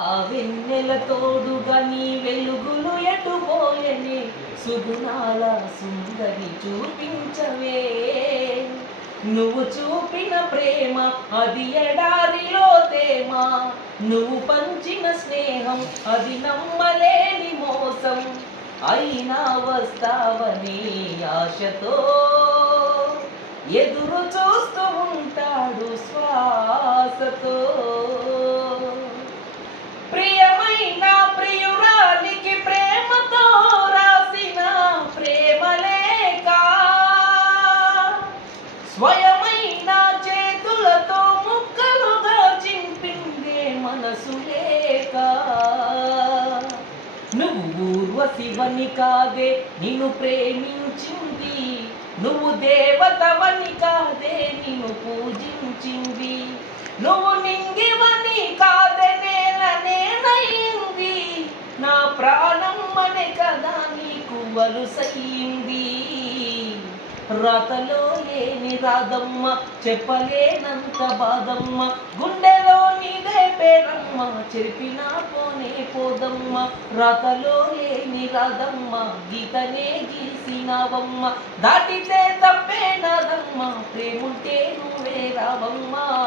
ఆ వెన్నెల తోడుగా నీ వెలుగులు ఎటుపోయని సుగుణాల సుందరి చూపించవే. నువ్వు చూపిన ప్రేమ అది ఎడారిలో తేమ. నువ్వు పంచిన స్నేహం అది నమ్మలేని మోసం. అయినా వస్తావని ఆశతో ఎదురు చూస్తూ ఉంటాడు శ్వాసతో. స్వయమైన చేతులతో ముక్కలుగా చింపిందే మనసు లేక. నువ్వు ఊర్వశివని కాదే నిన్ను ప్రేమించింది. నువ్వు దేవతవని కాదే నిన్ను పూజించింది. నువ్వు నింగివని కాదే నేల నేనయింది నా ప్రాణం అనే కదా నీకు వలుసయింది రతలో లేని రాదమ్మ చెప్పలేనంత బాదమ్మ గుండెలో నీదే పేరమ్మ చెరిపినా పోనే పోదమ్మ. రాతలో లేని రాదమ్మ గీతనే గీసినావమ్మ. దాటితే తప్పే నాదమ్మ ప్రేముంటే నువ్వే రావమ్మా.